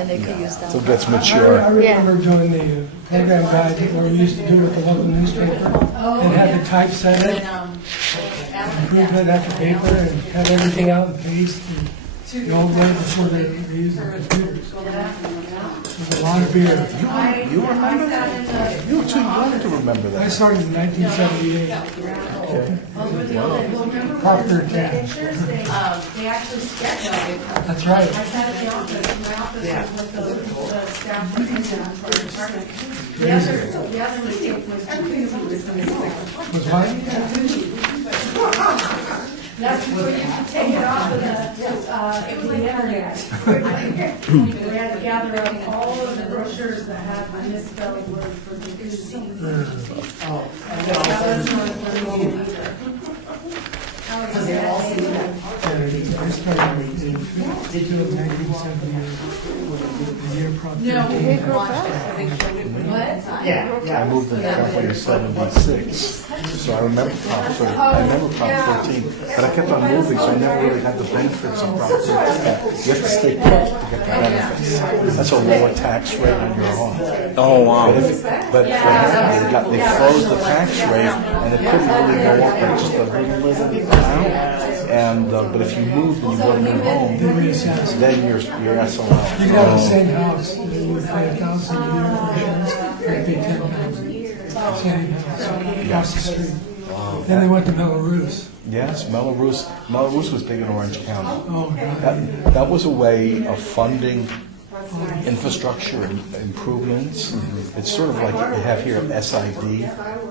then they could use that. So it gets I mature. remember doing the program guide where we used to do with the local newspaper and had the typeset it, improve it after paper and cut everything out and paste. And the old way before they used the computers. There's a lot of beer. You remember that? You were too young to remember I that. started in 1978. Procter & Gamble. They actually sketched it. That's right. I sat in the office, my office was with the staff that was in our department. The other mistake was Jacuzzi was the mistake. Was what? That's before you could take it off of the internet. We had to gather up all of the brochures that had the misspelled word for Jacuzzi. That was not very good either. That was a bad idea. I started in 1978. The year Procter & Gamble. What? I moved in California in '76, so I remember Prop 13. I remember Prop 13, but I kept on moving, so I never really had the benefits of Prop 13. You have to stay put to get the benefits. That's a lower tax rate on your home. Oh, wow. But what happened, they froze the tax rate, and it couldn't really go up by just a little amount. And but if you moved and you bought a new home, They reassessed. then you're SOL. You could have the same house. You would pay $1,000 a year for insurance. You'd pay $10,000. Same house across the street. Then they went to Belarus. Yes, Melrose. Melrose was big in Orange County. Oh, God. That was a way of funding infrastructure improvements. It's sort of like they have here SID,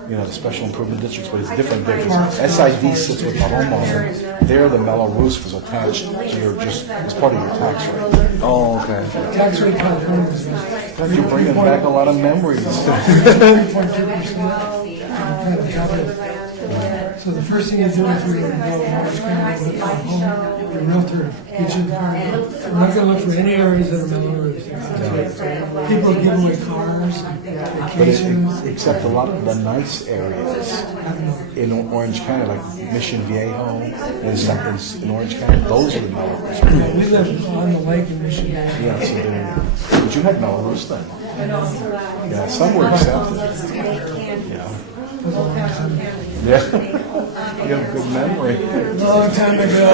the Special Improvement Districts, but it's different because SID sits with the homeowner. There, the Melrose was attached to your as part of your tax rate. Oh, okay. Tax rate California was best. God, you're bringing back a lot of memories. 3.2%. So the first thing you do if you're going to go to Orange County, look for a home, your realtor, get you the car. We're not going to look for any areas that are Melrose. People give away cars, vacations. Except a lot of the nice areas in Orange County, like Mission Viejo and stuff in Orange County, those are the Melrose. Yeah, we live on the lake in Michigan. Yeah, so but you had Melrose then. Yeah, some were accepted. Yeah. Yeah. You have good memory. Long time ago.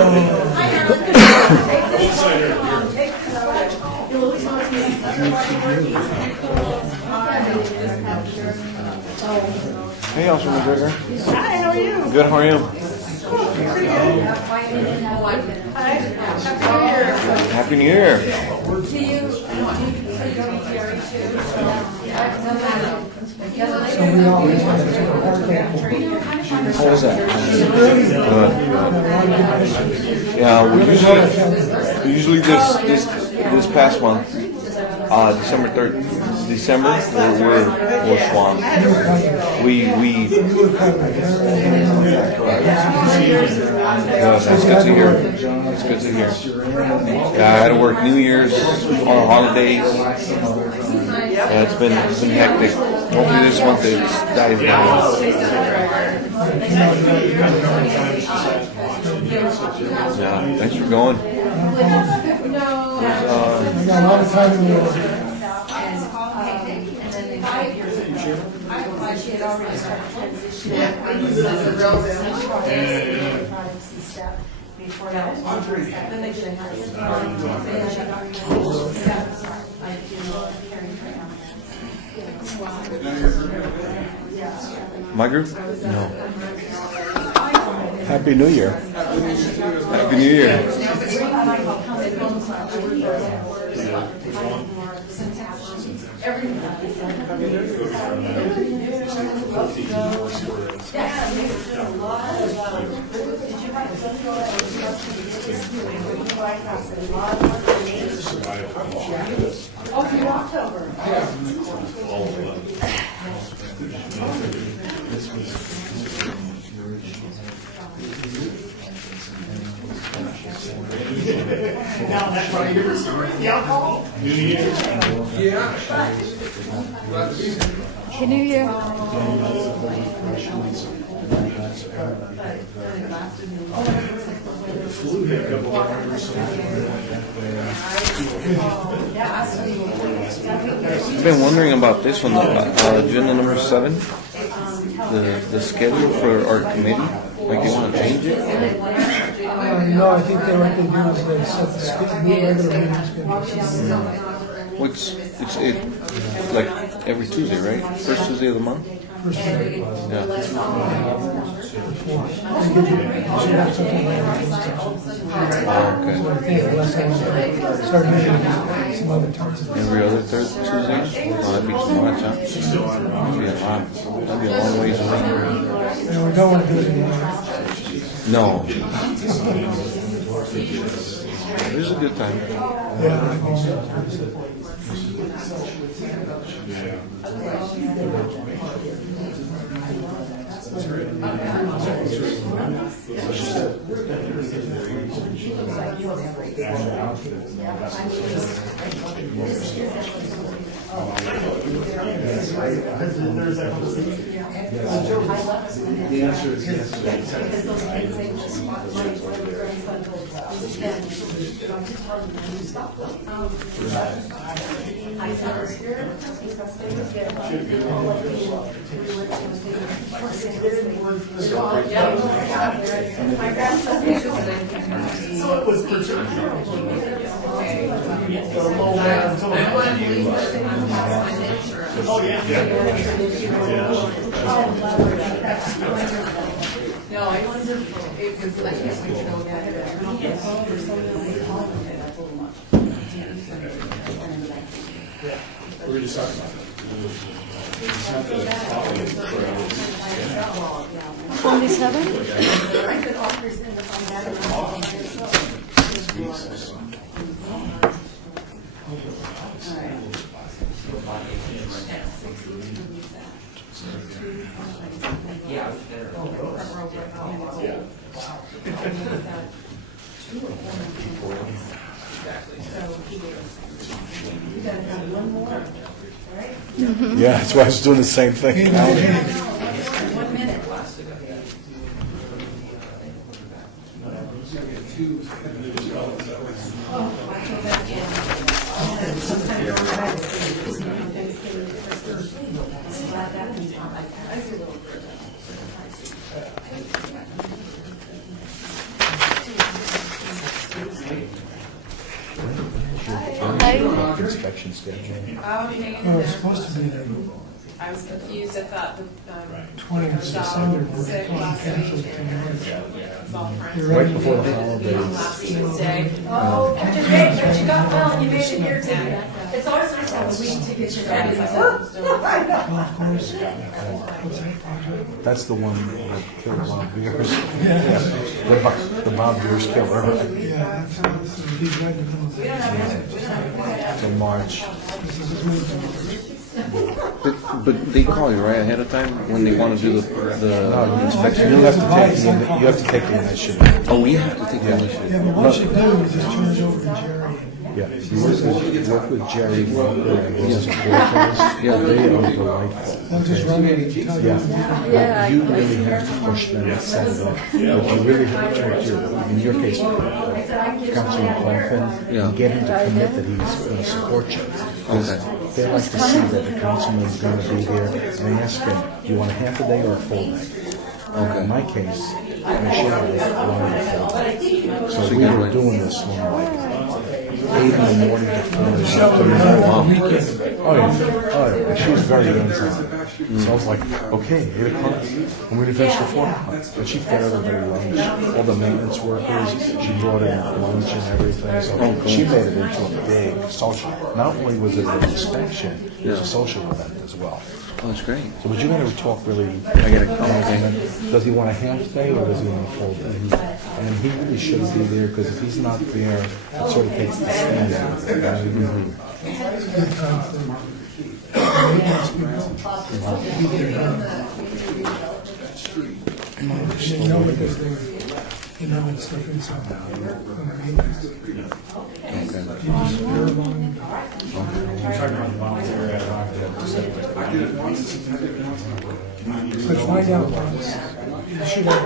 Hey, Officer McGregor. Hi, how are you? Good, how are you? Happy New Year. So we always have to How was that? Good. Yeah, we usually this past month, December 3rd, we're swamped. Yes, that's good to hear. It's good to hear. Yeah, I had to work New Year's on holidays. Yeah, it's been hectic. Hopefully this month it dies down. Yeah, thanks for going. I got a lot of time in the world. Before that, then they should have My group? No. Happy New Year. Happy New Year. Now that's why you're the alcohol? Yeah. Happy New Year. I've been wondering about this one, agenda number 7, the schedule for our committee. Like, you want to change it? No, I think that what they do is they set the new regular meeting schedule. Which it's like every Tuesday, right? First Tuesday of the month. First day. Yeah. They give you, you should have something like that. Okay. So I think unless I start meeting some other times. Every other third Tuesday? Oh, that'd be too much, huh? That'd be a lot. That'd be a long ways away. And we don't want to do it anymore. No. This is a good time. Yeah, I think so. The answer is yes. So it was perturbed. The low man until the oh, yeah. No, I wonder if it was like, I can't wait to go back there. We were just talking about that. 27? Yeah, that's why I was doing the same thing. Inspection schedule. Oh, it's supposed to be the I was confused, I thought the, 20th of December, but it's all canceled tonight. You're Right right. before the holidays. last Tuesday. Oh, but you got well, and you made it here today. It's always nice to have a week to get your daddy's. Golf course. What's that project? That's the one that killed Bob Beers. Yeah. The Bob Beers killer. Yeah, that's he's right in the middle of it. Till March. This is his move. But they call you right ahead of time when they want to do the No, inspection. you have to take the initiative. Oh, we have to take the initiative. Yeah, but what you do is just turn it over to Jerry. Yeah, you work with Jerry Walker and his supporters. Yeah. They are delightful. They'll just run it and tell you. Yeah. You really have to push them and set it up. But you really have to, in your case, Councilman Coffin, Yeah. get him to commit that he's going to support you. Because Okay. they like to see that the councilman is going to be there. And they ask him, do you want a half a day or a full day? Okay. In my case, Michelle wanted a full day. So we were doing this one like 8 in the morning to 4 in the afternoon. Oh yeah, she was very hands-on. So I was like, okay, 8 o'clock. And we finished at 4 o'clock. And she fed everybody lunch. All the maintenance workers, she brought in lunch and everything. So she made it into a big social. Not only was it an inspection, it was a social event as well. Oh, that's great. So, but you got to talk really. I gotta come. Does he want a half day or does he want a full day? And he really should be there because if he's not there, it sort of takes the stand out of it. You know because they're, you know, and stuff inside. You just hear along. I did it once. But find out once. You should have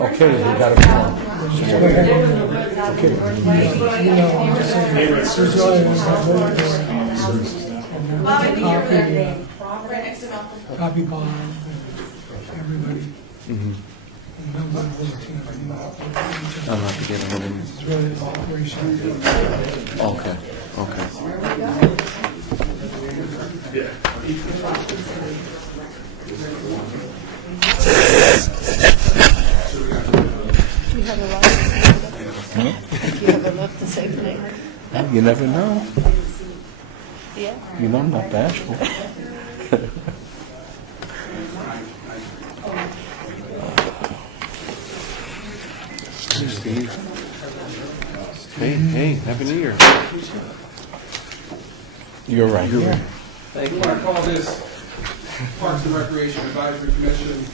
Okay, we got it wrong. just go ahead and, Okay. I'm just saying, there's no other vote copy bond, everybody. And nobody votes, I'll have to get a hold of him. It's really the operation. Okay, okay. You have a lot to say. You have a lot to say tonight. You never know. Yeah. You know I'm not bashful. Hey, Steve. Hey, hey, Happy New Year. You're right. We want to call this Parks and Recreation Advisory Commission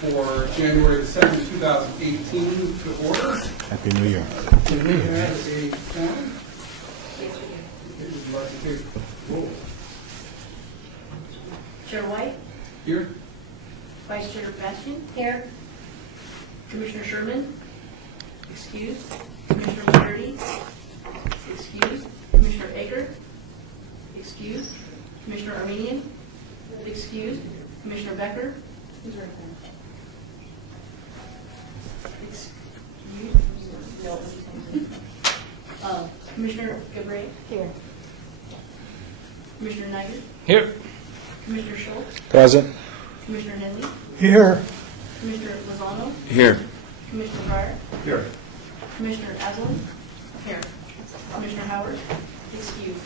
for January the 7th, 2018 to order. Happy New Year. We have a form. Would you like to take roll? Chair White, Here? Vice Chair Bastian. Here. Commissioner Sherman. Excused. Commissioner McCurdy. Excused. Commissioner Aker. Excused. Commissioner Armenian. Excused. Commissioner Becker. Who's right there? Excused. No. Commissioner Gabray. Here. Commissioner Niger. Here. Commissioner Schultz. Present. Commissioner Henley. Here, Commissioner Lozano. Here. Commissioner Pryor. Here. Commissioner Aslan. Here. Commissioner Howard. Excused.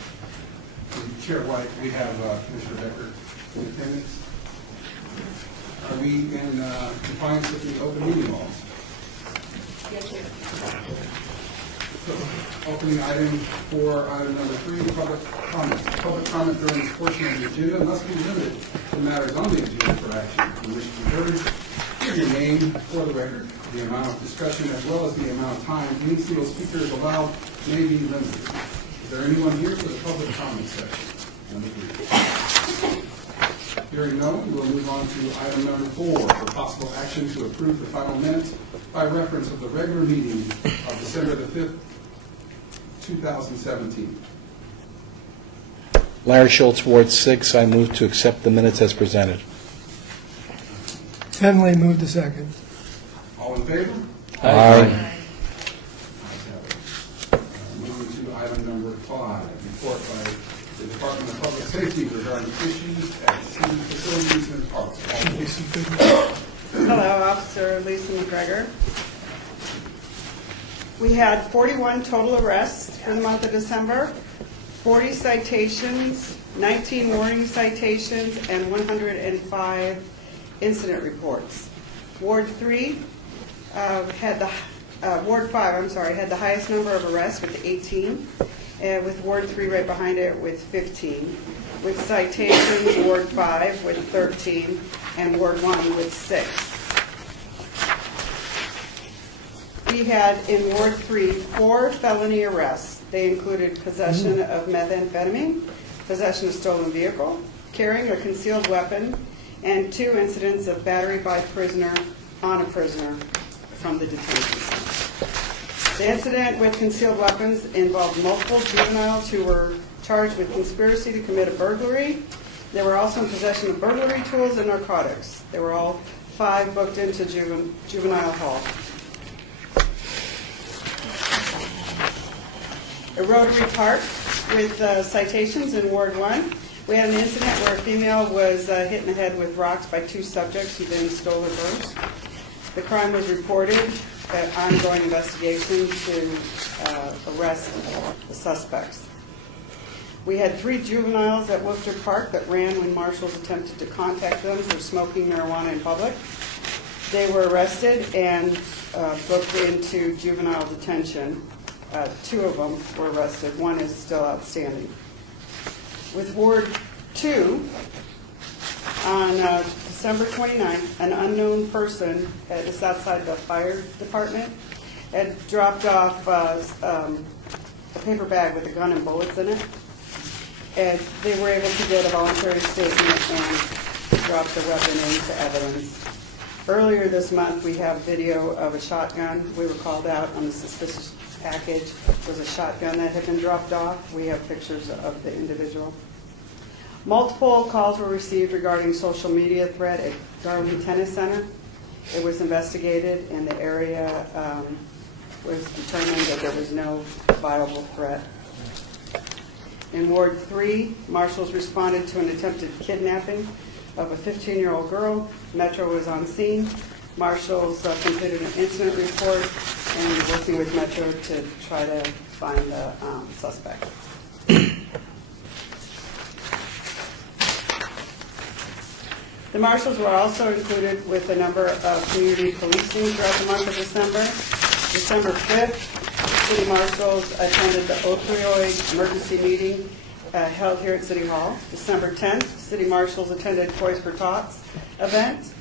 Chair White, we have Commissioner Becker in attendance. Are we in compliance with the open meeting laws? Yes, Chair. Opening item for item number 3, public comment. Public comment during this portion of the agenda must be limited to matters on the agenda for action. You wish to be heard, give your name for the record. The amount of discussion as well as the amount of time any single speaker is allowed may be limited. Is there anyone here for the public comment section? Number 3. Hearing no one, we'll move on to item number 4 for possible action to approve the final minutes by reference of the regular meeting of December the 5th, 2017. Larry Schultz, Ward 6. I move to accept the minutes as presented. Henley moved to second. All in favor? Aye. Moving to item number 5, report by the Department of Public Safety regarding issues at city facilities and parks. Hello, Officer Lisa McGregor. We had 41 total arrests for the month of December, 40 citations, 19 warning citations, and 105 incident reports. Ward 5, had the highest number of arrests with 18, and with Ward 3 right behind it with 15. With citations, Ward 5 with 13, and Ward 1 with 6. We had in Ward 3 4 felony arrests. They included possession of methamphetamine, possession of stolen vehicle, carrying a concealed weapon, and 2 incidents of battery by prisoner on a prisoner from the detention center. The incident with concealed weapons involved multiple juveniles who were charged with conspiracy to commit a burglary. They were also in possession of burglary tools and narcotics. They were all 5 booked into juvenile hall. At Rotary Park with citations in Ward 1. We had an incident where a female was hit in the head with rocks by 2 subjects who then stole her purse. The crime was reported, ongoing investigation to arrest the suspects. We had 3 juveniles at Worcester Park that ran when marshals attempted to contact them for smoking marijuana in public. They were arrested and booked into juvenile detention. 2 of them were arrested. 1 is still outstanding. With Ward 2, on December 29th, an unknown person, just outside the fire department, had dropped off a paper bag with a gun and bullets in it. And they were able to get a voluntary statement and drop the weapon into evidence. Earlier this month, we have video of a shotgun. We were called out on the suspicious package. It was a shotgun that had been dropped off. We have pictures of the individual. Multiple calls were received regarding social media threat at Garland Tennis Center. It was investigated, and the area was determined that there was no viable threat. In Ward 3, marshals responded to an attempted kidnapping of a 15-year-old girl. Metro was on scene. Marshals completed an incident report and working with Metro to try to find the suspect. The marshals were also included with a number of community policing throughout the month of December. December 5th, city marshals attended the opioid emergency meeting held here at City Hall. December 10th, city marshals attended Toys for Tots event.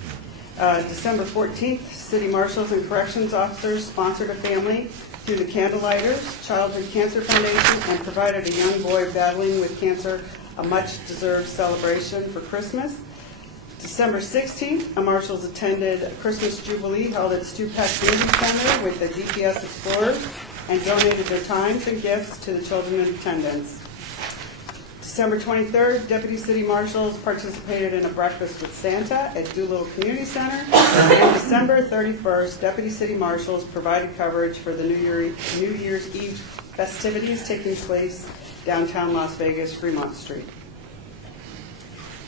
December 14th, city marshals and corrections officers sponsored a family through the Candlelighters Childhood Cancer Foundation and provided a young boy battling with cancer a much-deserved celebration for Christmas. December 16th, a marshals attended a Christmas Jubilee held at Stupak Community Center with the DPS Explorers and donated their times and gifts to the children in attendance. December 23rd, Deputy City Marshals participated in a breakfast with Santa at Doolittle Community Center. And December 31st, Deputy City Marshals provided coverage for the New Year's Eve festivities taking place downtown Las Vegas, Fremont Street.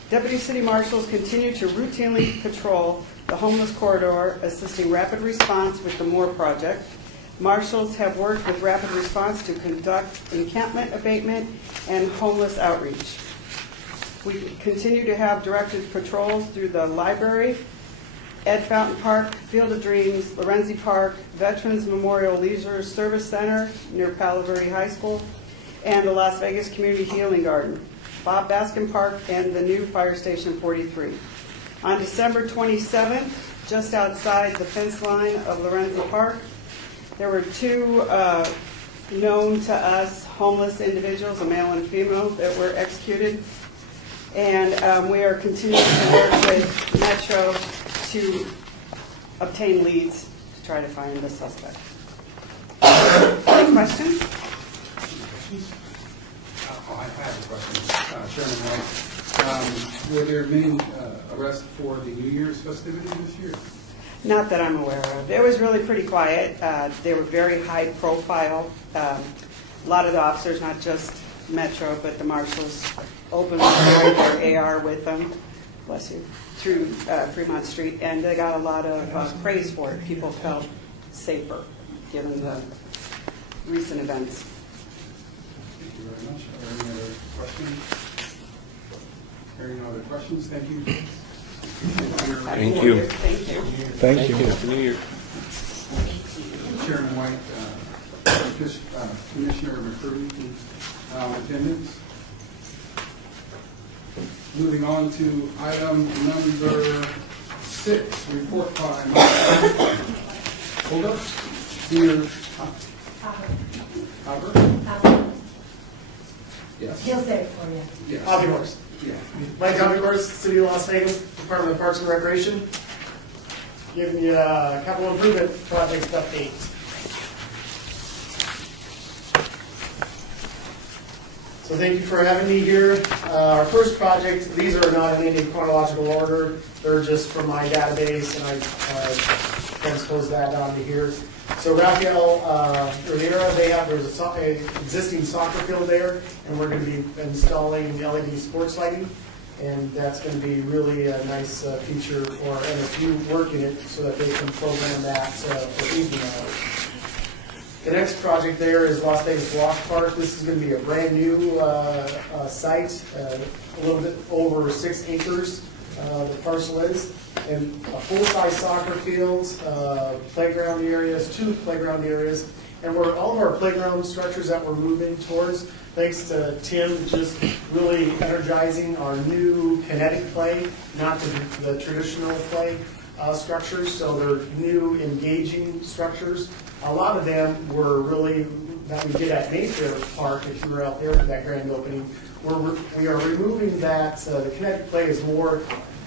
Deputy City Marshals continue to routinely patrol the homeless corridor, assisting Rapid Response with the Moore Project. Marshals have worked with Rapid Response to conduct encampment abatement and homeless outreach. We continue to have directed patrols through the library, Ed Fountain Park, Field of Dreams, Lorenzi Park, Veterans Memorial Leisure Service Center near Palo Verde High School, and the Las Vegas Community Healing Garden, Bob Baskin Park, and the new Fire Station 43. On December 27th, just outside the fence line of Lorenzi Park, there were two known to us homeless individuals, a male and a female, that were executed. And we are continuing to work with Metro to obtain leads to try to find the suspect. Any questions? I have a question, Chairman White. Were there many arrests for the New Year's festivities this year? Not that I'm aware of. It was really pretty quiet. They were very high profile. A lot of the officers, not just Metro, but the marshals, openly carried their AR with them, bless you, through Fremont Street, and they got a lot of praise for it. People felt safer given the recent events. Thank you very much. Are there any other questions? Hearing no other questions, thank you. Thank you. Thank you. Thank you. Happy New Year. Chairman White, Commissioner McCurdy, attendance. Moving on to item number 6, report by hold up, Senior Hopper. Yes. He'll say it for you. Yes. Bobby Morse. Yeah. Mike Bobby Morse, City of Las Vegas, Department of Parks and Recreation. Giving you a couple improvement project updates. So thank you for having me here. Our first project, these are not in any chronological order. They're just from my database, and I transposed that onto here. So Rafael Rivera, there's an existing soccer field there, and we're going to be installing LED sports lighting, and that's going to be really a nice feature for NSU working it so that they can program that for evening hours. The next project there is Las Vegas Walk Park. This is going to be a brand new site, a little bit over 6 acres, the parcel is, and a full-size soccer field, playground areas, 2 playground areas, and all of our playground structures that we're moving towards, thanks to Tim just really energizing our new kinetic play, not the traditional play structures, so they're new engaging structures. A lot of them were really that we did at Mayfair Park, if you were out there for that grand opening, we are removing that, the kinetic play is more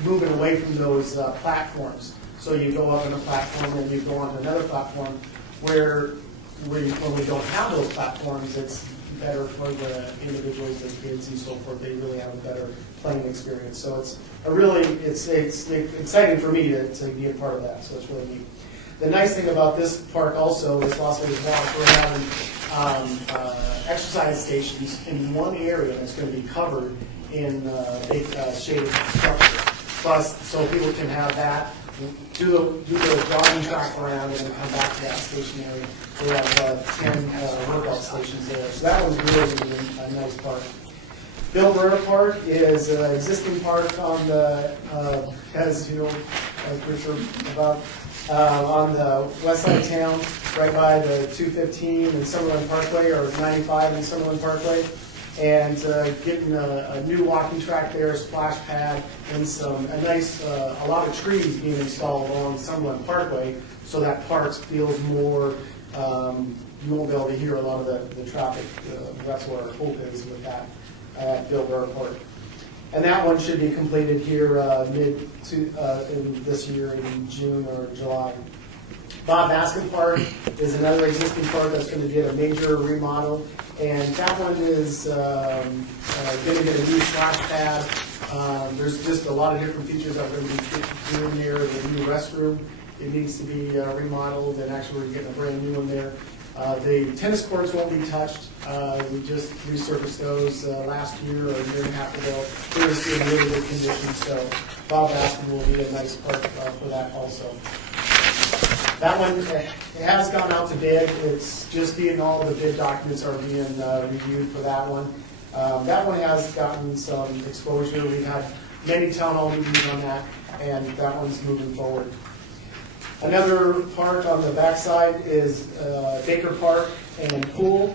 moving away from those platforms. So you go up on a platform and you go onto another platform, where when we don't have those platforms, it's better for the individuals, the kids and so forth. They really have a better playing experience. So it's exciting for me to be a part of that. So it's really neat. The nice thing about this park also is Las Vegas Walk. We're having exercise stations in one area that's going to be covered in big shaded structure. Plus, so people can have that, do the jogging track around, and then come back to that station area. We have 10 workout stations there. So that was really a nice park. Bill Burr Park is an existing park on the, as you know, as Richard about, on the west side of town, right by the 215 and Summerlin Parkway, or 95 and Summerlin Parkway, and getting a new walking track there, a splash pad, and a lot of trees being installed along Summerlin Parkway, so that park feels more, you won't be able to hear a lot of the traffic. That's where our hope is with that at Bill Burr Park. And that one should be completed here in this year in June or July. Bob Baskin Park is another existing park that's going to get a major remodel, and that one is going to get a new splash pad. There's just a lot of different features that we're going to be doing there. The new restroom, it needs to be remodeled, and actually we're getting a brand new one there. The tennis courts won't be touched. We just resurfaced those last year or a year and a half ago. They're just in really good condition, so Bob Baskin will be a nice park for that also. That one has gone out to bid. It's just all the bid documents are being reviewed for that one. That one has gotten some exposure. We've had many town hall meetings on that, and that one's moving forward. Another park on the backside is Baker Park and pool.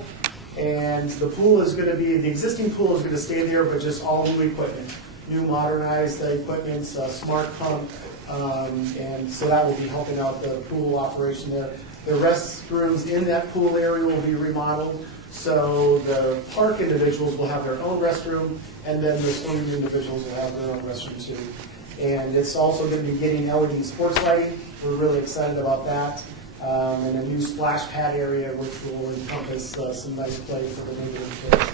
And the pool is going to be, the existing pool is going to stay there, but just all new equipment. New modernized equipment, smart pump, and so that will be helping out the pool operation there. The restrooms in that pool area will be remodeled, so the park individuals will have their own restroom, and then the swimming individuals will have their own restroom too. And it's also going to be getting LED sports lighting. We're really excited about that. And a new splash pad area, which will encompass some nice play for the neighborhood kids.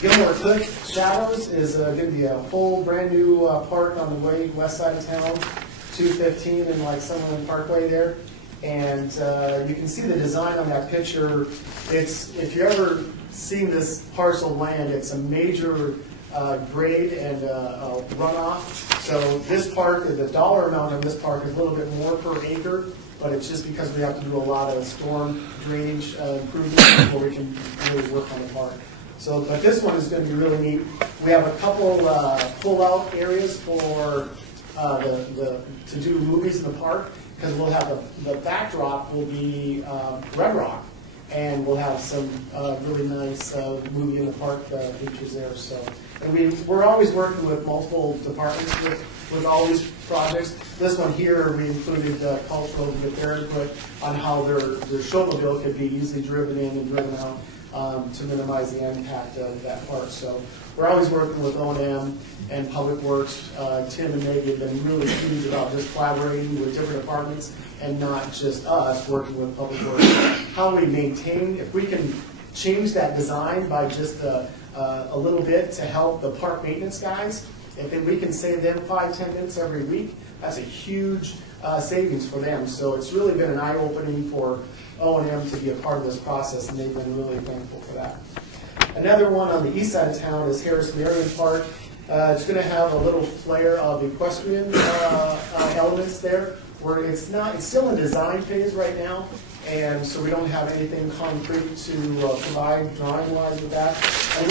Gilmore Cliff Shadows is going to be a whole brand new park on the west side of town, 215 and like Summerlin Parkway there. And you can see the design on that picture. If you ever seen this parcel of land, it's a major grade and runoff. So this park, the dollar amount on this park is a little bit more per acre, but it's just because we have to do a lot of storm drainage improvements before we can really work on the park. So, but this one is going to be really neat. We have a couple pull-out areas for to do movies in the park, because we'll have the backdrop will be Red Rock, and we'll have some really nice movie in the park features there. So, and we're always working with multiple departments with all these projects. This one here, we included cultural with their input on how their showmobile could be easily driven in and driven out to minimize the impact of that park. So we're always working with O&M and Public Works. Tim and Meg have been really huge about just collaborating with different departments and not just us working with Public Works. How we maintain, if we can change that design by just a little bit to help the park maintenance guys, if we can save them 5-10 minutes every week, that's a huge savings for them. So it's really been an eye-opening for O&M to be a part of this process, and they've been really thankful for that. Another one on the east side of town is Harris Marion Park. It's going to have a little flair of equestrian elements there, where it's still in design phase right now, and so we don't have anything concrete to provide drawing-wise with that. And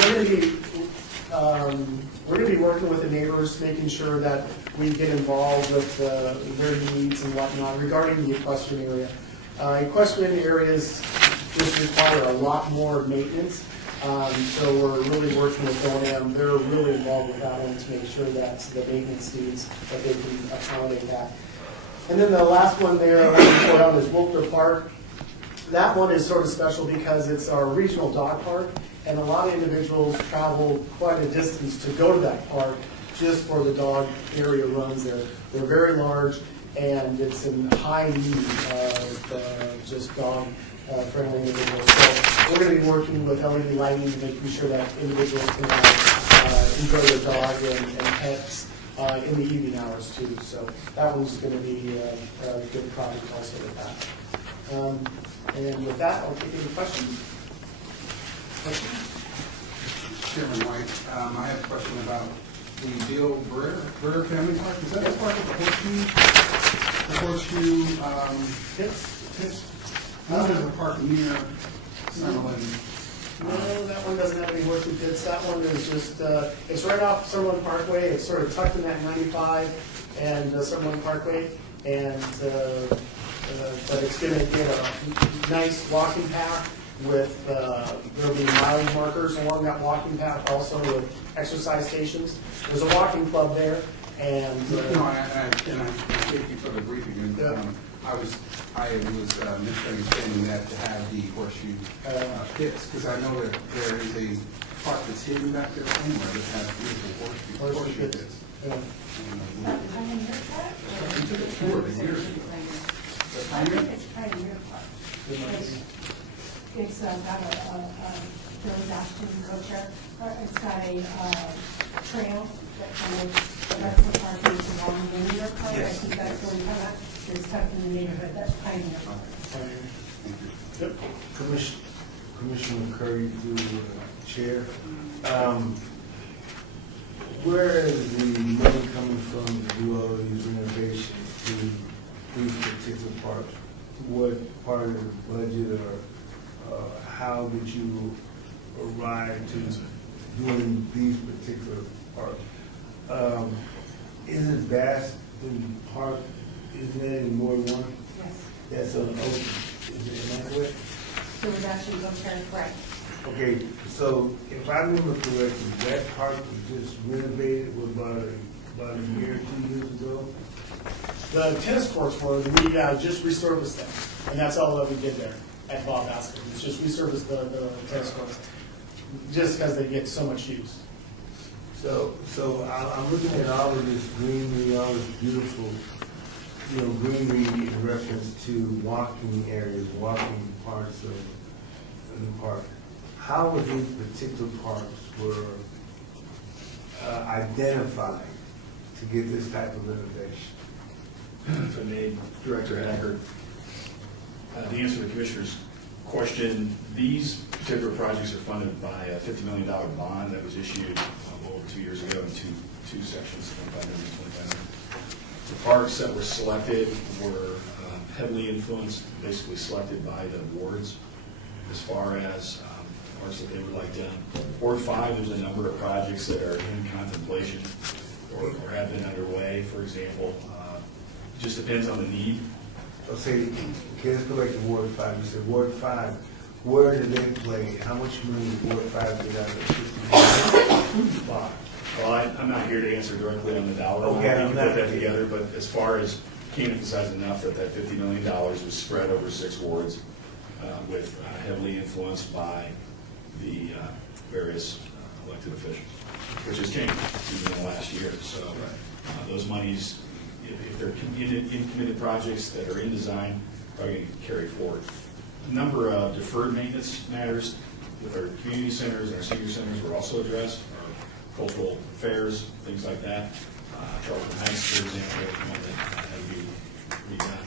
we're going to be working with the neighbors, making sure that we get involved with their needs and whatnot regarding the equestrian area. Equestrian areas just require a lot more maintenance, so we're really working with O&M. They're really involved with that one to make sure that the maintenance needs, that they can accommodate that. And then the last one there I want to report on is Wolfter Park. That one is sort of special because it's our regional dog park, and a lot of individuals travel quite a distance to go to that park just for the dog area runs there. They're very large, and it's in high need of just dog friendly individuals. So we're going to be working with LED lighting to making sure that individuals can enjoy their dog and pets in the evening hours too. So that one's going to be a good project also with that. And with that, I'll take any questions. Chairman White, I have a question about the Bill Brewer Family Park. Is that a part of the Horseshoe pits? No, there's a park near Summerlin. No, that one doesn't have any horseshoe pits. That one is just, it's right off Summerlin Parkway. It's sort of tucked in that 95 and Summerlin Parkway. And, but it's going to get a nice walking path with, there'll be mileage markers along that walking path also with exercise stations. There's a walking club there and. I thank you for the briefing. I was misunderstanding that to have the horseshoe pits, because I know that there is a park that's hidden back there somewhere that has beautiful horseshoe pits. Yeah. We took a tour of it years ago. I think it's Pioneer Park. It's got a Billy Ashton co-chair. It's got a trail that kind of, that's the park that's along the Pioneer Park. I think that's where we kind of, it's tucked in the neighborhood, that's Pioneer Park. Yep. Commissioner Curry, through the chair. Where is the money coming from to do all of these renovations to these particular parks? What part of the budget or how did you arrive to doing these particular parks? Isn't Baston Park, isn't there any more than one? Yes. That's on open, is it inadequate? There was actually co-chair, right. Okay, so if I remember correctly, that park was just renovated about a year, 2 years ago? The tennis courts were, we just resurfaced them, and that's all that we did there at Bob Baskin. It's just resurfaced the tennis courts, just because they get so much use. So I'm looking at all of this greenery, all this beautiful, greenery in reference to walking areas, walking parts of the park. How were these particular parks were identified to get this type of renovation? If I may, Director Haggard, to answer the Commissioner's question, these particular projects are funded by a $50 million bond that was issued over 2 years ago in two sections, 25 and 25. The parks that were selected were heavily influenced, basically selected by the wards as far as parks that they would like done. Ward 5, there's a number of projects that are in contemplation or have been underway. For example, just depends on the need. Okay, let's go back to Ward 5. You said Ward 5, where did they play? How much money did Ward 5 get out of 50 million? Well, I'm not here to answer directly on the dollar amount. Okay, We can put that together, but as far as, can't emphasize enough that that $50 million was spread over 6 wards with heavily influenced by the various elected officials, which has changed even in the last year. So those monies, if they're in committed projects that are in design, are going to carry forward. A number of deferred maintenance matters with our community centers and our senior centers were also addressed, our cultural fairs, things like that. Charlton Heights, for example, one that had to be redone.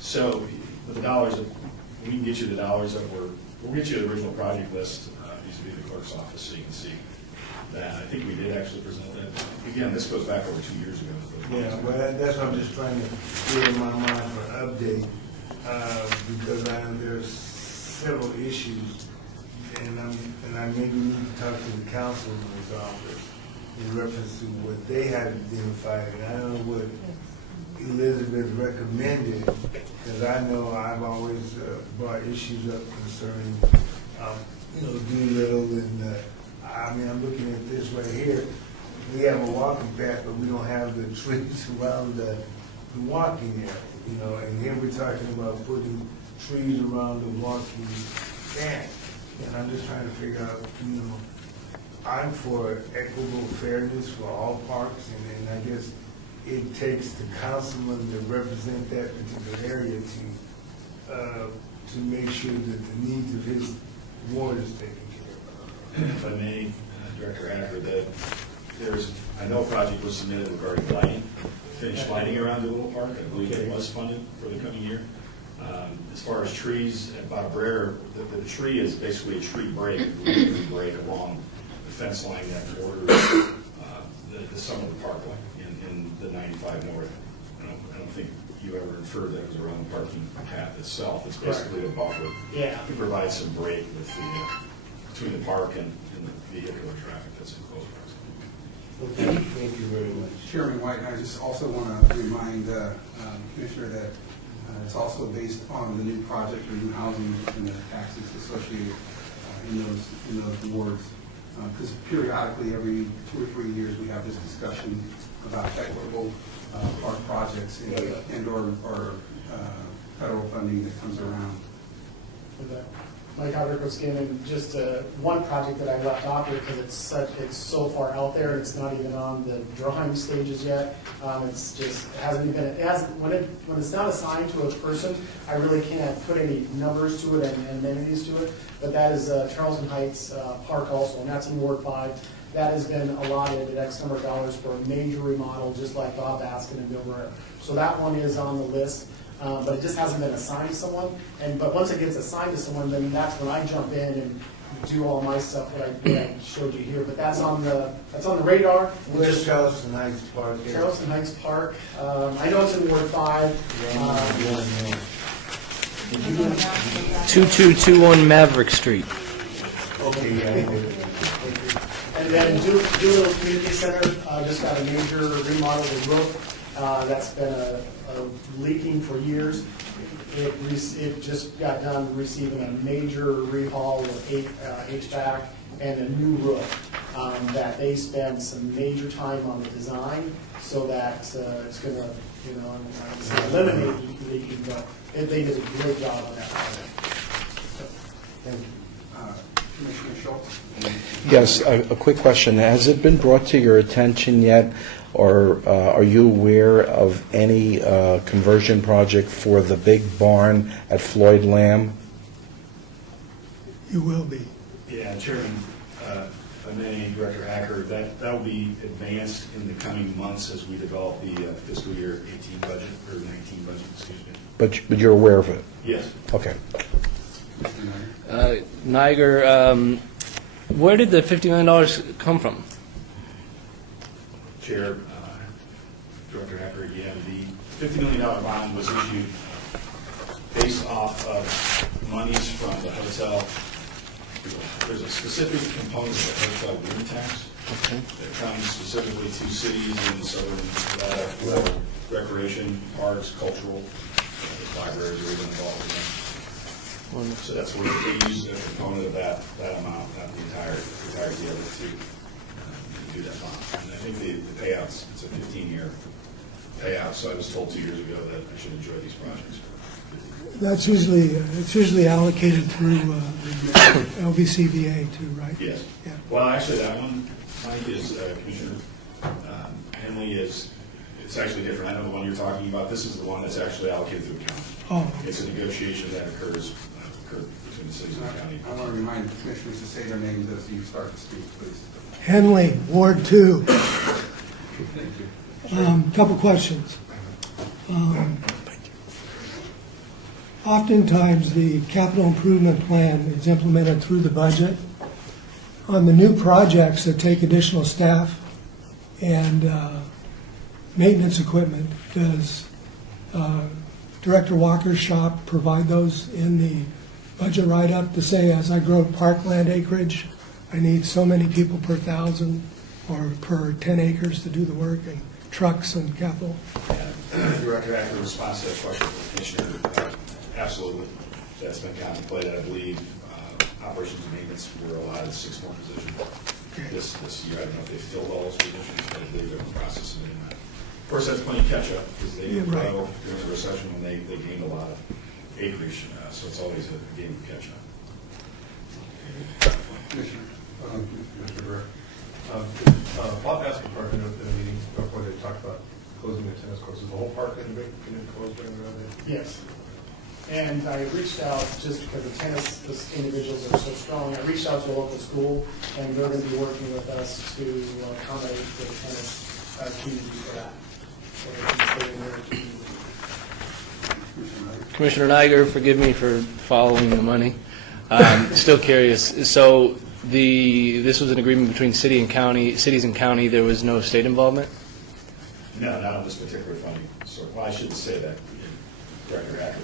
So with the dollars, we can get you the dollars that we'll get you the original project list vis-a-vis the clerk's office so you can see that. I think we did actually present that. Again, this goes back over 2 years ago. Yeah, well, that's what I'm just trying to get in my mind for an update, because I know there's several issues, and I maybe need to talk to the councilman's office in reference to what they had identified, and I don't know what Elizabeth recommended, because I know I've always brought issues up concerning, Doolittle, and I'm looking at this right here. We have a walking path, but we don't have the trees around the walking area, and here we're talking about putting trees around the walking path. And I'm just trying to figure out, I'm for equitable fairness for all parks, and I guess it takes the councilman to represent that particular area to make sure that the needs of his ward is taken care of. If I may, Director Hacker, that I know a project was submitted regarding lighting, finished lighting around the little park. I believe it was funded for the coming year. As far as trees at Bob Brer, the tree is basically a tree break, along the fence line that borders the sum of the parkway in the 95 North. I don't think you ever inferred that it was around the parking path itself. It's basically a buffer to provide some break with between the park and the vehicular traffic that's in close proximity. Thank you very much. Chairman White, I just also want to remind Commissioner that it's also based on the new project for new housing and the taxes associated in those wards. Because periodically, every 2 or 3 years, we have this discussion about equitable park projects and/or federal funding that comes around. Mike Howard Skin, and just one project that I left off here because it's so far out there. It's not even on the drawing stages yet. It's just when it's not assigned to a person, I really can't put any numbers to it and amenities to it. But that is Charleston Heights Park also, and that's in Ward 5. That has been allotted at X number of dollars for a major remodel, just like Bob Baskin and Bill Brer. So that one is on the list. But it just hasn't been assigned to someone. But once it gets assigned to someone, then that's when I jump in and do all my stuff that I showed you here. But that's on the radar. Where's Charleston Heights Park? Charleston Heights Park. I know it's in Ward 5. 2221 Maverick Street. Okay, yeah. And then Doolittle Community Center just got a major remodel of the roof. That's been leaking for years. It just got done receiving a major rehaul of HVAC and a new roof. That they spent some major time on the design so that it's going to eliminate leaking. But they did a great job on that project. Thank you. Commissioner Schultz? Yes, a quick question. Has it been brought to your attention yet, or are you aware of any conversion project for the big barn at Floyd Lamb? You will be. Yeah, Chairman, if I may, Director Hacker, that will be advanced in the coming months as we develop the fiscal year 18 budget, or 19 budget, excuse me. But you're aware of it? Yes. Okay. Niger, where did the $50 million come from? Chair, Director Hacker, again, the $50 million bond was issued based off of monies from the hotel. There's a specific component of the hotel room tax that comes specifically to cities in southern Nevada for recreation, parks, cultural, libraries are even involved in that. So that's where they use a component of that amount, not the entirety of it to do that bond. And I think the payouts, it's a 15-year payout, so I was told 2 years ago that I should enjoy these projects. That's usually allocated through LVCVA too, right? Yes. Yeah. Well, actually, that one, Mike, is Commissioner Henley it's actually different. I know the one you're talking about. This is the one that's actually allocated through the county. Oh. It's a negotiation that occurs between the cities and the county. I want to remind the commissioners to say their names as you start to speak, please. Henley, Ward 2. Thank you. Couple questions. Oftentimes, the capital improvement plan is implemented through the budget. On the new projects that take additional staff and maintenance equipment, does Director Walker's shop provide those in the budget write-up to say, as I grow parkland acreage, I need so many people per 1,000 or per 10 acres to do the work, and trucks and capital? Director, after the response to that question from the Commissioner, absolutely. That's been contemplated. I believe operations and maintenance were allotted 6 more positions this year. I don't know if they filled all those positions, but I believe they're in the process of doing that. Of course, that's plenty of catch-up because they grew during the recession when they gained a lot of acreage, so it's always a game of catch-up. Commissioner, Mr. Burke. Bob asked the park in a meeting before they talked about closing the tennis courts. Is the whole park going to be closed during the day? Yes. And I reached out, just because the tennis individuals are so strong, I reached out to a local school, and they're going to be working with us to accommodate the tennis community for that. So they can stay in there to Commissioner Niger, forgive me for following the money. Still curious. So this was an agreement between cities and county. There was no state involvement? No, not on this particular funding. So, well, I shouldn't say that, Director Hacker.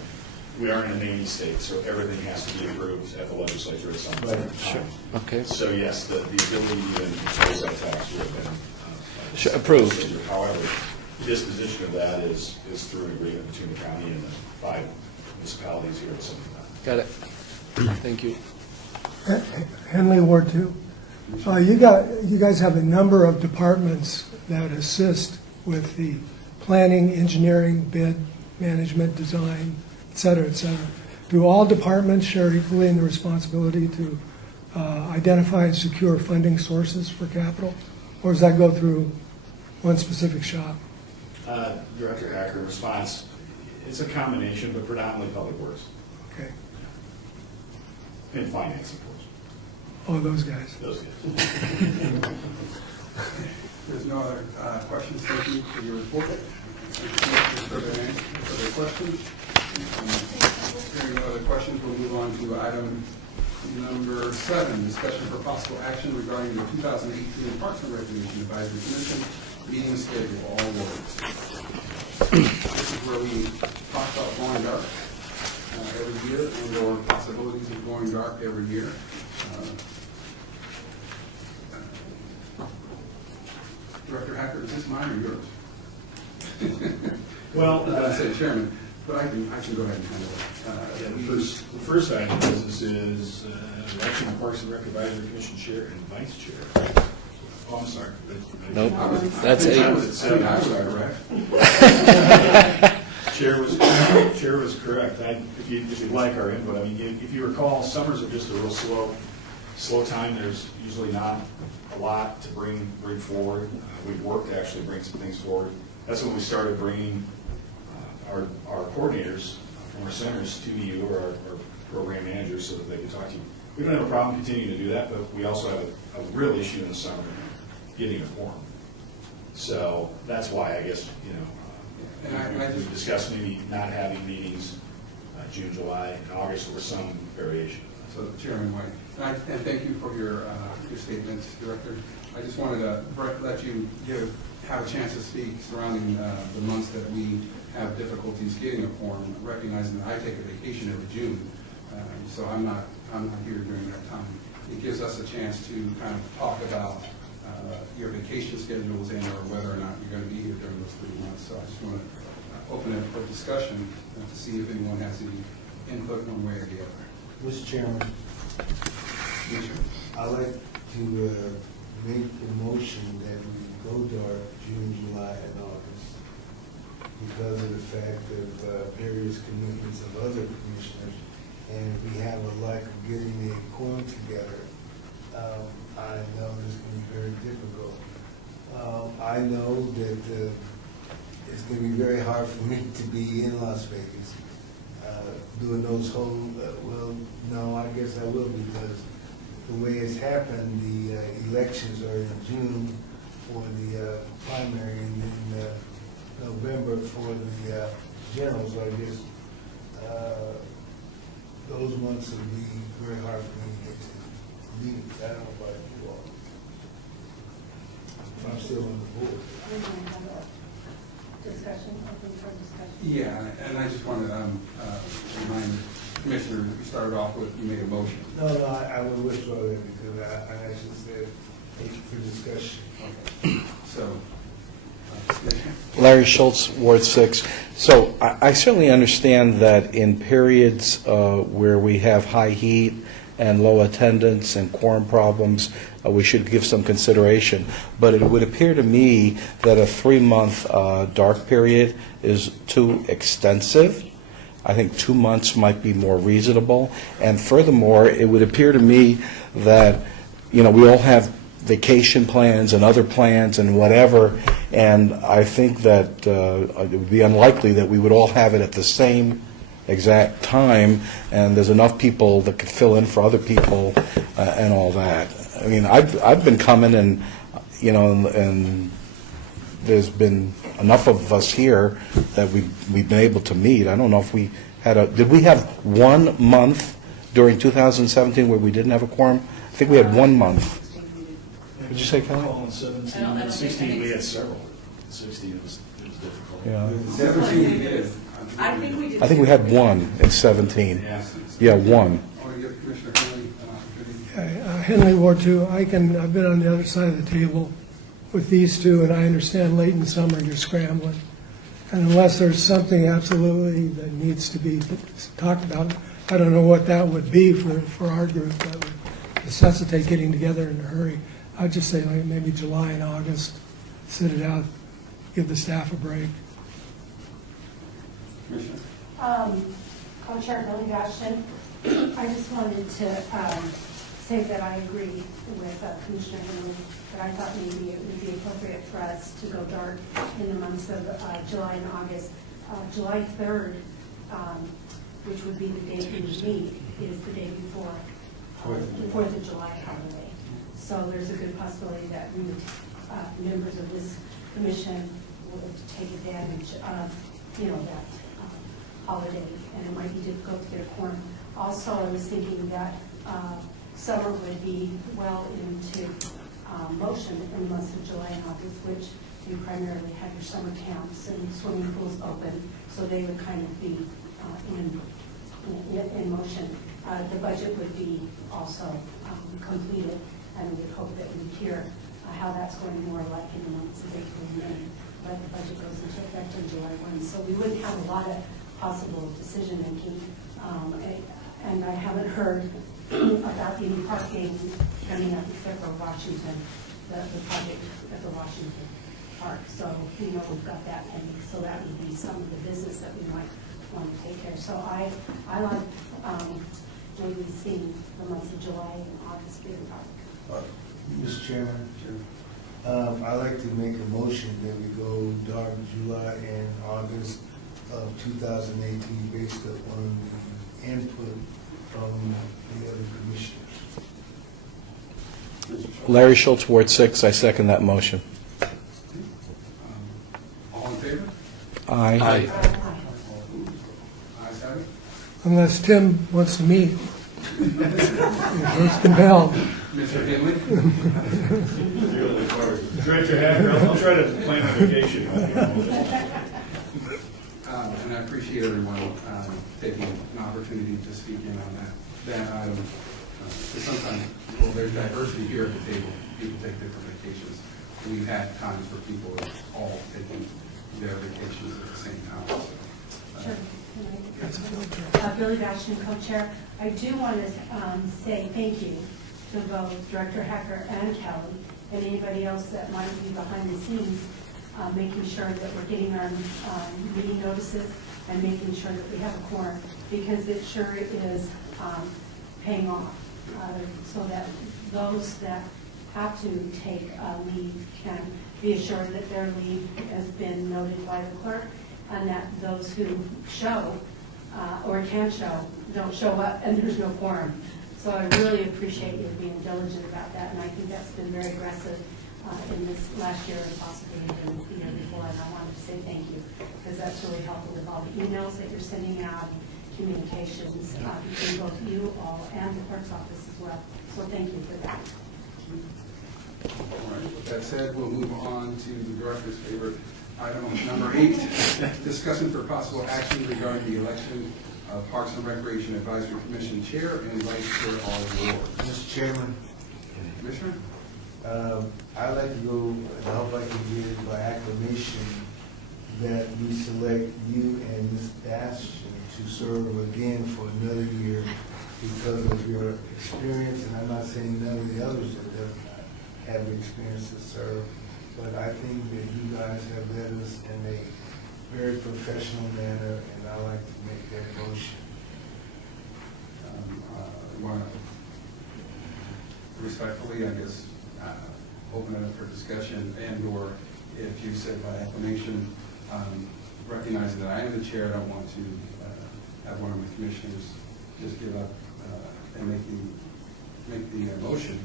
We are in a naming state, so everything has to be approved at the legislature at some point. Sure. Okay. So yes, the ability to even impose that tax would have been Approved. legislature. However, the disposition of that is through an agreement between the county and the 5 municipalities here at St. Got it. Thank you. Henley, Ward 2. You guys have a number of departments that assist with the planning, engineering, bid, management, design, et cetera, et cetera. Do all departments share equally in the responsibility to identify and secure funding sources for capital? Or does that go through one specific shop? Director Hacker, response, it's a combination, but predominantly public works Okay. and finance, of course. Oh, those guys. Those guys. There's no other questions. Thank you for your report. Further questions? Hearing no other questions, we'll move on to item number 7, discussion for possible action regarding the 2018 Parks and Recreation Advisory Commission meeting schedule, all wards. This is where we talk about going dark every year, and/or possibilities of going dark every year. Director Hacker, is this mine or yours? Well, I said chairman, but I can go ahead and handle it. the first item of business is election of Parks and Rec Advisory Commission Chair and Vice Chair. Oh, I'm sorry. Nope. I was- That's I think I eight. was at 7. I was correct. Chair was correct. If you'd like our input, I mean, if you recall, summers are just a real slow time. There's usually not a lot to bring forward. We've worked to actually bring some things forward. That's when we started bringing our coordinators from our centers to you, or our program managers, so that they can talk to you. We don't have a problem continuing to do that, but we also have a real issue in the summer getting a quorum. So that's why, I guess, And I we discussed maybe not having meetings June, July, and August, or some variation. So Chairman White, and thank you for your statements, Director. I just wanted to let you have a chance to speak surrounding the months that we have difficulties getting a quorum, recognizing that I take a vacation every June, so I'm not here during that time. It gives us a chance to kind of talk about your vacation schedules and or whether or not you're going to be here during those 3 months. So I just want to open it for discussion to see if anyone has any input one way or the other. Mr. Chairman, I'd like to make the motion that we go dark June, July, and August because of the fact of various commitments of other commissioners, and we have a lack of getting a quorum together. I know this can be very difficult. I know that it's going to be very hard for me to be in Las Vegas doing those whole, well, no, I guess I will, because the way it's happened, the elections are in June for the primary, and then November for the general, so I guess those months will be very hard for me to get to meetings. I don't know about you all. If I'm still on the board. Discussion, open for discussion. Yeah, and I just wanted to remind the Commissioner, you started off with, you made a motion. No, I will withdraw that because I actually said, thank you for discussion. Okay. So, Larry Schultz, Ward 6. So I certainly understand that in periods where we have high heat and low attendance and quorum problems, we should give some consideration. But it would appear to me that a 3-month dark period is too extensive. I think 2 months might be more reasonable. And furthermore, it would appear to me that, we all have vacation plans and other plans and whatever, and I think that it would be unlikely that we would all have it at the same exact time, and there's enough people that could fill in for other people and all that. I mean, I've been coming and, and there's been enough of us here that we've been able to meet. I don't know if we did we have 1 month during 2017 where we didn't have a quorum? I think we had 1 month. Did you say, Kelly? In 17, in 16, we had several. 16, it was difficult. Yeah. 17 we did. I think we did. I think we had 1 in 17. Yeah, 1. I want to give Commissioner Henley an opportunity. Henley Ward 2, I've been on the other side of the table with these two, and I understand late in the summer you're scrambling. And unless there's something absolutely that needs to be talked about, I don't know what that would be for our group that would necessitate getting together in a hurry. I'd just say like maybe July and August, sit it out, give the staff a break. Commissioner? Co-Chair Billy Ashton, I just wanted to say that I agree with Commissioner Henley, that I thought maybe it would be appropriate for us to go dark in the months of July and August. July 3rd, which would be the day we meet, is the day before the 4th of July holiday. So there's a good possibility that we would, members of this commission would take advantage of, that holiday, and it might be difficult to get a quorum. Also, I was thinking that summer would be well into motion in the months of July and August, which you primarily have your summer camps and swimming pools open, so they would kind of be in motion. The budget would be also completed, and we would hope that we'd hear how that's going more like in the months of April and May, but the budget goes into effect on July 1. So we wouldn't have a lot of possible decision-making, and I haven't heard about the parking coming up in Fairfield, Washington, the project at the Washington Park. So we've got that pending, so that would be some of the business that we might want to take care. So I like maybe seeing the months of July and August being dark. Mr. Chairman, I'd like to make a motion that we go dark July and August of 2018 based upon the input from the other commissioners. Larry Schultz, Ward 6, I second that motion. All in favor? Aye. Ayes have it. Unless Tim wants to meet. He's compelled. Commissioner Henley? Director Hacker, I'll try to plan a vacation. And I appreciate everyone taking an opportunity to speak in on that item. Because sometimes, well, there's diversity here at the table. People take different vacations. We've had times where people are all taking their vacations at the same time. Sure. Billy Ashton, co-chair. I do want to say thank you to both Director Hacker and Kelly and anybody else that might be behind the scenes, making sure that we're getting our meeting notices and making sure that we have a quorum, because it sure is paying off, so that those that have to take leave can be assured that their leave has been noted by the clerk, and that those who show or can show don't show up and there's no quorum. So I really appreciate you being diligent about that, and I think that's been very aggressive in this last year and possibly even the year before, and I wanted to say thank you, because that's really helpful with all the emails that you're sending out, communications between both you all and the clerk's office as well. So thank you for that. All right, with that said, we'll move on to the director's favorite item, number 8, discussion for possible action regarding the election of Parks and Recreation Advisory Commission Chair and Vice Chair all award. Mr. Chairman, Commissioner? I'd like to go, and I hope I can get it by acclamation, that we select you and Ms. Bastion to serve again for another year because of your experience, and I'm not saying none of the others that do not have the experience to serve, but I think that you guys have led us in a very professional manner, and I like to make that motion. Want to respectfully, I guess, open it up for discussion, and/or if you said by acclamation, recognizing that I am the chair, I don't want to have one of my commissioners just give up and make the motion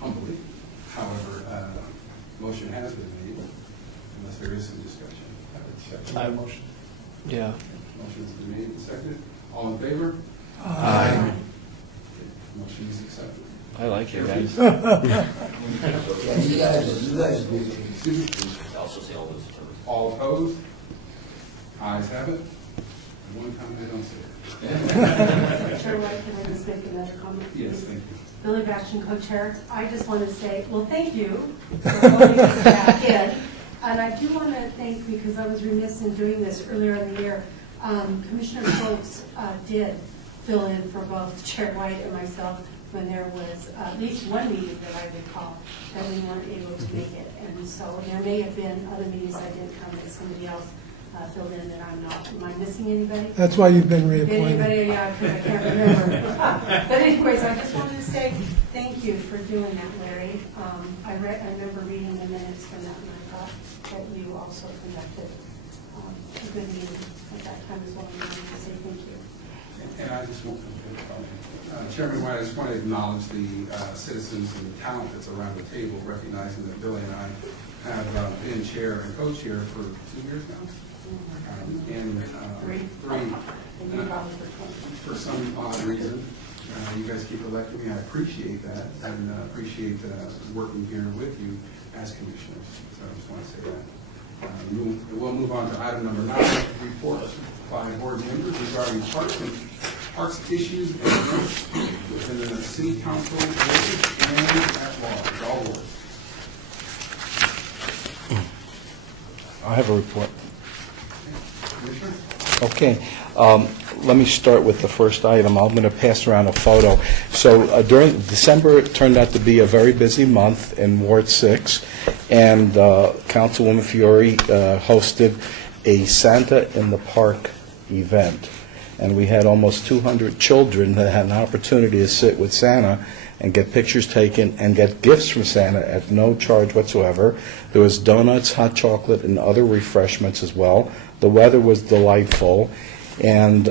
humbly. However, motion has been made, unless there is some discussion. Have a second on the motion. Yeah. Motion has been made and seconded. All in favor? Aye. Motion is accepted. I like you guys. All opposed? Ayes have it. One comment I don't say. Chair White, can I just make another comment? Yes, thank you. Billy Bastian, co-chair. I just want to say, well, thank you for voting us back in. And I do want to thank, because I was remiss in doing this earlier in the year, Commissioner Schultz did fill in for both Chair White and myself when there was at least one meeting that I recall that we weren't able to make it. And so there may have been other meetings I didn't come that somebody else filled in that I'm not. Am I missing anybody? That's why you've been reappointed. Anybody? Yeah, because I can't remember. But anyways, I just wanted to say thank you for doing that, Larry. I remember reading the minutes from that, and I thought that you also conducted a good meeting at that time as well. And I wanted to say thank you. And I just want, Chairman White, I just want to acknowledge the citizens and the talent that's around the table, recognizing that Billy and I have been chair and co-chair for 2 years now. Three. For some odd reason, you guys keep electing me. I appreciate that, and appreciate working here with you as commissioners. So I just want to say that. We'll move on to item number 9, reports by board members regarding parks issues and events within the city council board and at large, all boards. I have a report. Commissioner? Okay, let me start with the first item. I'm going to pass around a photo. So during December, it turned out to be a very busy month in Ward 6, and Councilwoman Fiore hosted a Santa in the Park event. And we had almost 200 children that had an opportunity to sit with Santa and get pictures taken and get gifts from Santa at no charge whatsoever. There was donuts, hot chocolate, and other refreshments as well. The weather was delightful. And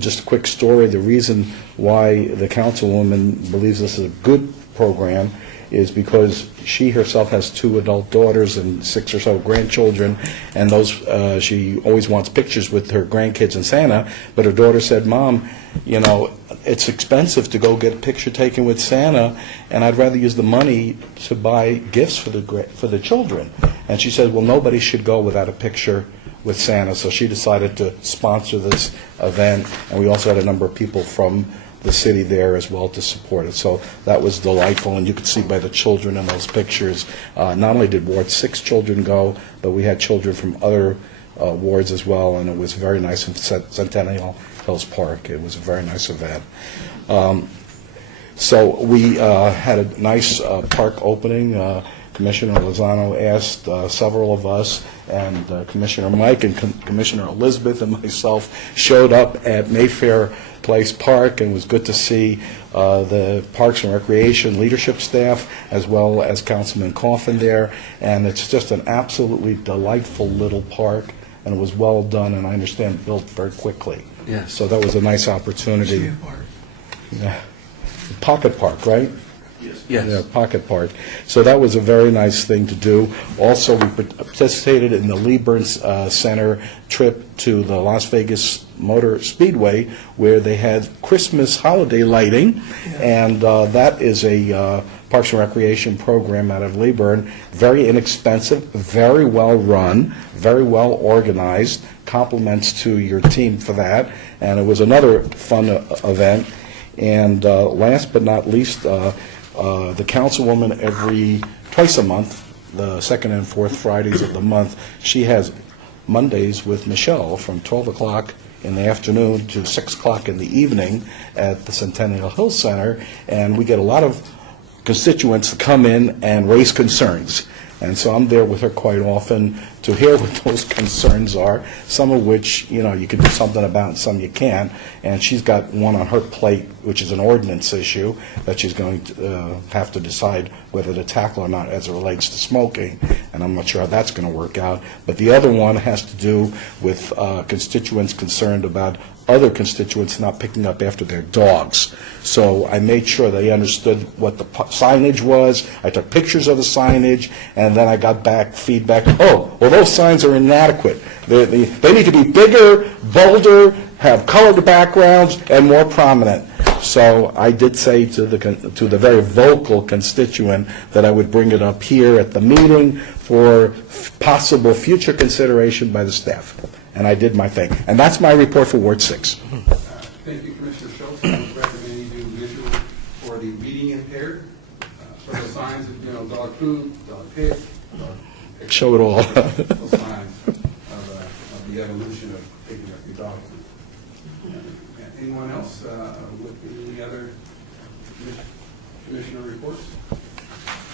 just a quick story, the reason why the councilwoman believes this is a good program is because she herself has 2 adult daughters and 6 or so grandchildren, and those she always wants pictures with her grandkids and Santa, but her daughter said, Mom, you know, it's expensive to go get a picture taken with Santa, and I'd rather use the money to buy gifts for the children. And she said, well, nobody should go without a picture with Santa, so she decided to sponsor this event, and we also had a number of people from the city there as well to support it. So that was delightful, and you could see by the children in those pictures, not only did Ward 6 children go, but we had children from other wards as well, and it was very nice in Centennial Hills Park. It was a very nice event. So we had a nice park opening. Commissioner Lozano asked several of us, and Commissioner Mike and Commissioner Elizabeth and myself showed up at Mayfair Place Park, and it was good to see the Parks and Recreation leadership staff as well as Councilman Coffin there, and it's just an absolutely delightful little park, and it was well done, and I understand built very quickly. Yes. So that was a nice opportunity. Yeah. Pocket Park, right? Yes. Yeah, Pocket Park. So that was a very nice thing to do. Also, we participated in the Liebern Center trip to the Las Vegas Motor Speedway, where they had Christmas holiday lighting, and that is a Parks and Recreation program out of Liebern. Very inexpensive, very well run, very well organized. Compliments to your team for that. And it was another fun event. And last but not least, the councilwoman twice a month, the second and fourth Fridays of the month, she has Mondays with Michelle from 12 o'clock in the afternoon to 6 o'clock in the evening at the Centennial Hill Center, and we get a lot of constituents to come in and raise concerns. And so I'm there with her quite often to hear what those concerns are, some of which, you can do something about, and some you can't. And she's got one on her plate, which is an ordinance issue that she's going to have to decide whether to tackle or not as it relates to smoking. And I'm not sure how that's going to work out. But the other one has to do with constituents concerned about other constituents not picking up after their dogs. So I made sure they understood what the signage was. I took pictures of the signage, and then I got back feedback, well, those signs are inadequate. They need to be bigger, bolder, have colored backgrounds, and more prominent. So I did say to the very vocal constituent that I would bring it up here at the meeting for possible future consideration by the staff. And I did my thing. And that's my report for Ward 6. Thank you, Commissioner Schultz. I would recommend you do visual for the reading impaired, for the signs of, dog food, dog pit, dog... Show it all. Those signs of the evolution of picking up your dog food. Anyone else with any other commissioner reports?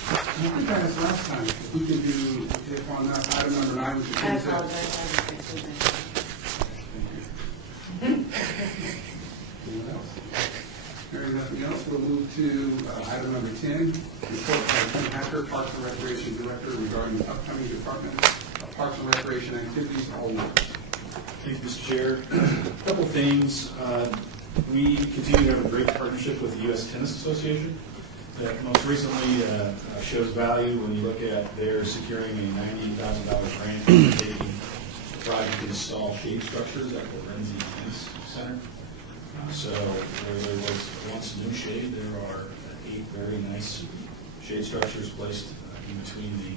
I think that was last time. If we can do, if on that item number 9, we should I finish that. apologize. Anyone else? Hearing nothing else, we'll move to item number 10, report by Tim Hacker, Parks and Recreation Director, regarding the upcoming Department of Parks and Recreation activities, all wards. Thank you, Mr. Chair. A couple things. We continue to have a great partnership with the U.S. Tennis Association that most recently shows value when you look at their securing a $98,000 grant for taking the project to install shade structures at the Renzi Tennis Center. So where there was once new shade, there are 8 very nice shade structures placed in between the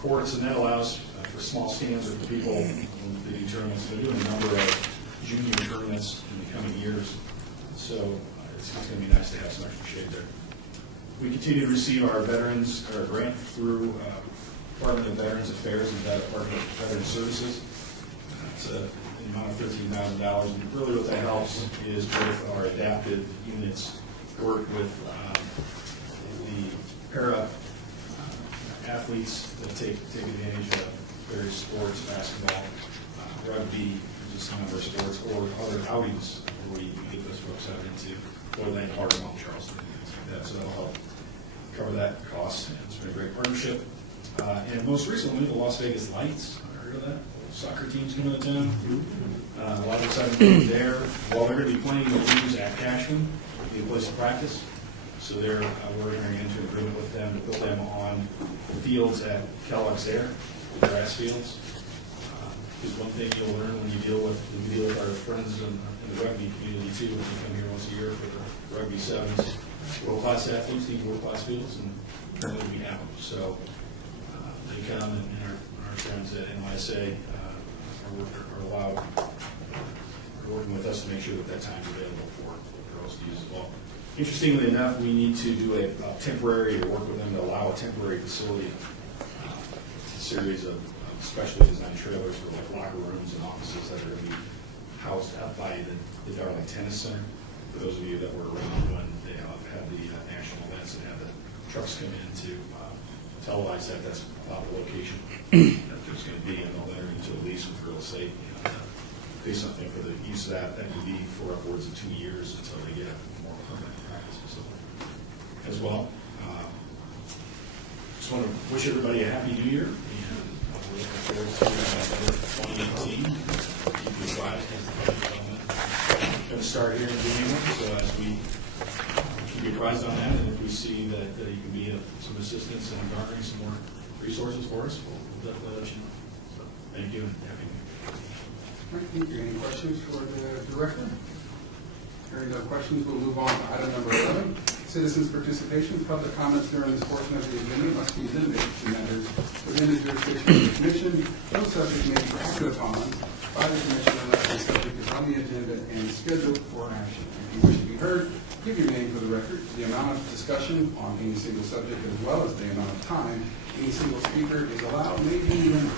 courts, and that allows for small stands with people when they do tournaments. They're doing a number of junior tournaments in the coming years, so it's going to be nice to have some extra shade there. We continue to receive our grant through Department of Veterans Affairs and Department of Veterans Services. It's an amount of $13,000, and really what that helps is with our adaptive units work with the para athletes that take advantage of various sports, basketball, rugby, just a number of sports, or other outings where we get those folks out into, or they Harlem, Charleston, things like that. So that'll help cover that cost. And it's been a great partnership. And most recently, the Las Vegas Lights. Heard of that? Soccer team's coming to town. A lot of excitement there. While they're going to be playing the teams at Cashman, it'll be a place to practice. So we're entering into an agreement with them to put them on fields at Kellogg's Air, the grass fields. Because one thing you'll learn when you deal with our friends in the rugby community too, when you come here once a year for the rugby sevens, world-class athletes need world-class fields, and apparently we have them. So they come, and our friends at NYSA are working with us to make sure that time's available for girls to use as well. Interestingly enough, we need to do a temporary, or work with them to allow a temporary facility, a series of specially designed trailers for like locker rooms and offices that are going to be housed out by the Darling Tennis Center. For those of you that were around when they had the national events and had the trucks come in to televise that, that's about the location that there's going to be, and they'll enter into a lease with real estate. Pay something for the use of that. That could be for upwards of 2 years until they get a more permanent practice facility as well. Just want to wish everybody a happy New Year, and we're looking forward to 2018. Keep you advised as the budget development going to start here in January. So as we keep you advised on that, and if we see that you can be of some assistance in garnering some more resources for us, we'll definitely let you know. So thank you, and happy New Year. Thank you. Any questions for the director? Hearing no questions, we'll move on to item number 11. Citizens' participation. Public comments during this portion of the agenda must be limited to matters within the jurisdiction of the commission. No subject may be acted upon by the commission unless the subject is on the agenda and scheduled for action. If you wish to be heard, give your name for the record. The amount of discussion on any single subject, as well as the amount of time any single speaker is allowed, may be limited.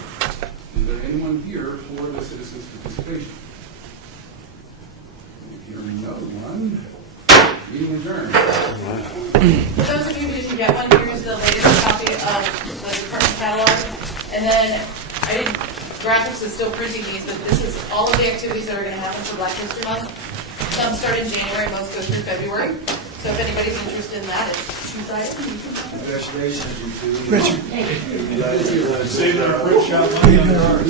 Is there anyone here for the citizens' participation? Hearing no one, meeting adjourned. For those of you who didn't get one, here's the latest copy of the department And then, graphics is still printing these, but this is all of the activities that are gonna happen for Black History Month. Some start in January, most go through February. So if anybody's interested in that, it's two-sided. Congratulations, you two. Richard, Save their print shop money on their art.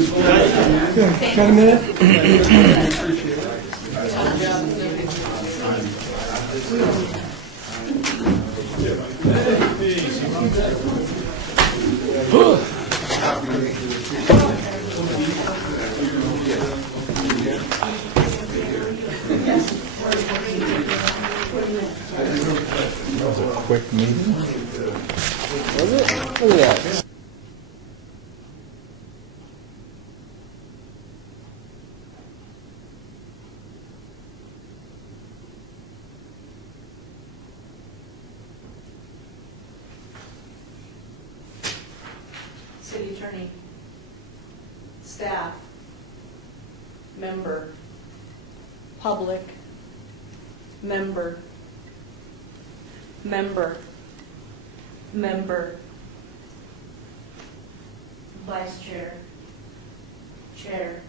got a minute? That was a quick meeting. Was it? Look at that. City attorney, staff, member, public, member, vice chair, chair,